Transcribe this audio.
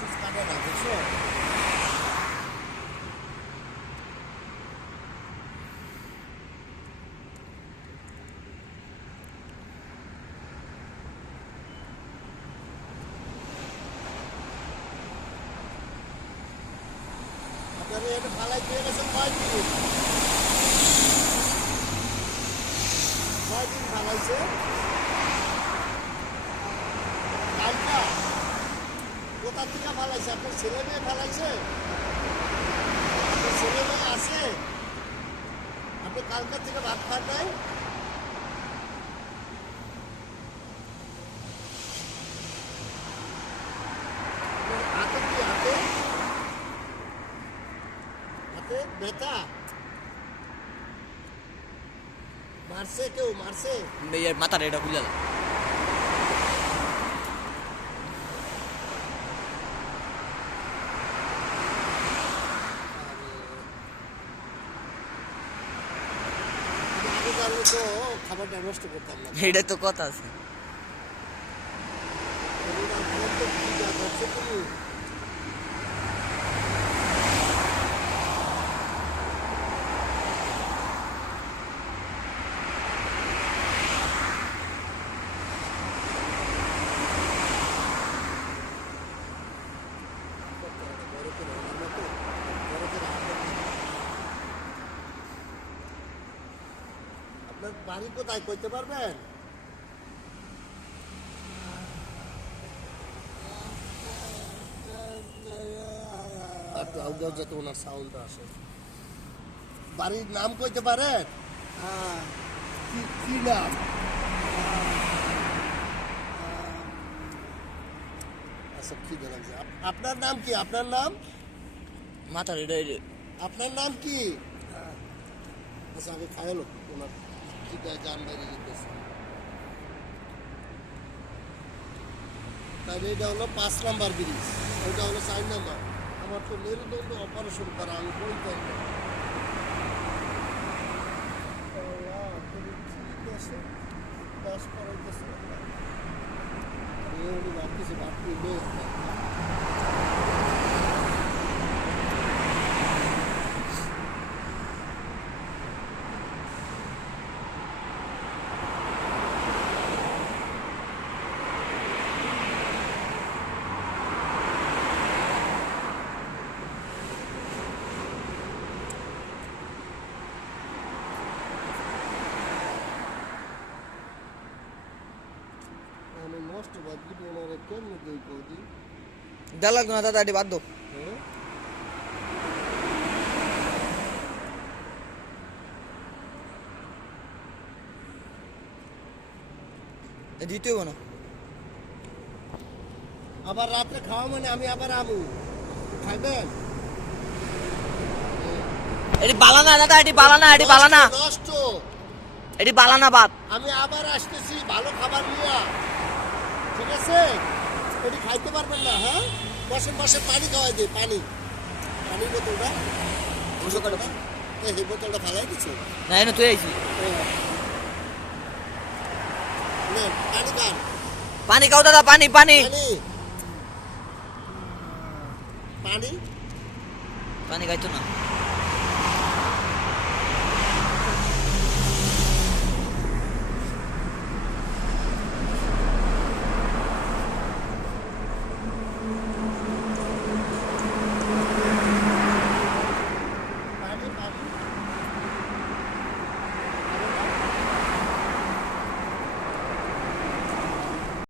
টুস কাটে না, বুঝছো? আপনারা এটা ফালাই দিয়ে গেছেন কয়দিন ফালাইছে কালটা কোথা থেকে ফালাইছে? আপনার ছেলে মেয়ে ফালাইছে? আপনার ছেলে মেয়ে আছে? আপনি কালকার থেকে ভাত খান নাই? হাতে কি হাতে হাতে ব্যথা মারছে? কেউ মারছে? মাথাটা এটা খুলে দাও। আগে জানলে তো খাবারটা নষ্ট করতাম না। এটা তো কথা আছে। আপনার বাড়ি কোথায় কইতে পারবেন? একটু আউটডোর যাতে ওনার সাউন্ড আসে। বাড়ির নাম কইতে পারেন? কি নাম? আচ্ছা খিদে লাগছে। আপনার নাম কি? আপনার নাম? মাথার এটা আপনার নাম কি? আচ্ছা আগে খায়ালো ওনার খিদে গান বেরিয়ে যেতেছে। তাহলে এটা হলো 5 নাম্বার ব্রিজ, ওইটা হলো 4 নাম্বার। আমার তো মেরুদণ্ড অপারেশন করা, আমি বলতাম না। ঠিক আছে, পাস করাইতেছে ভাবতেছি বাপি মেয়ে। আমি নষ্ট বাকি ওনারা কেমনি দেই বৌদি? দেওয়া লাগতো না দাদা, এটি বাদ দাও। হ্যাঁ দিতে হবে না। আবার রাত্রে খাওয়া মানে আমি আবার আমু খাইবেন? এটি বালানা দাদা, এটি বালানা, এটি বালানা, নষ্ট। এটি বালানা বাদ। আমি আবার আসতেছি ভালো খাবার নিয়ে, ঠিক আছে? এটি খাইতে পারবেন না? হ্যাঁ বসে বসে পানি খাওয়াই দিই, পানি পানির বোতলটা এই বোতলটা ফালাই দিচ্ছে। না এনে তুই আইছি। নেন, পানি খান। পানি খাও দাদা, পানি পানি পানি পানি পানি খাইতো না।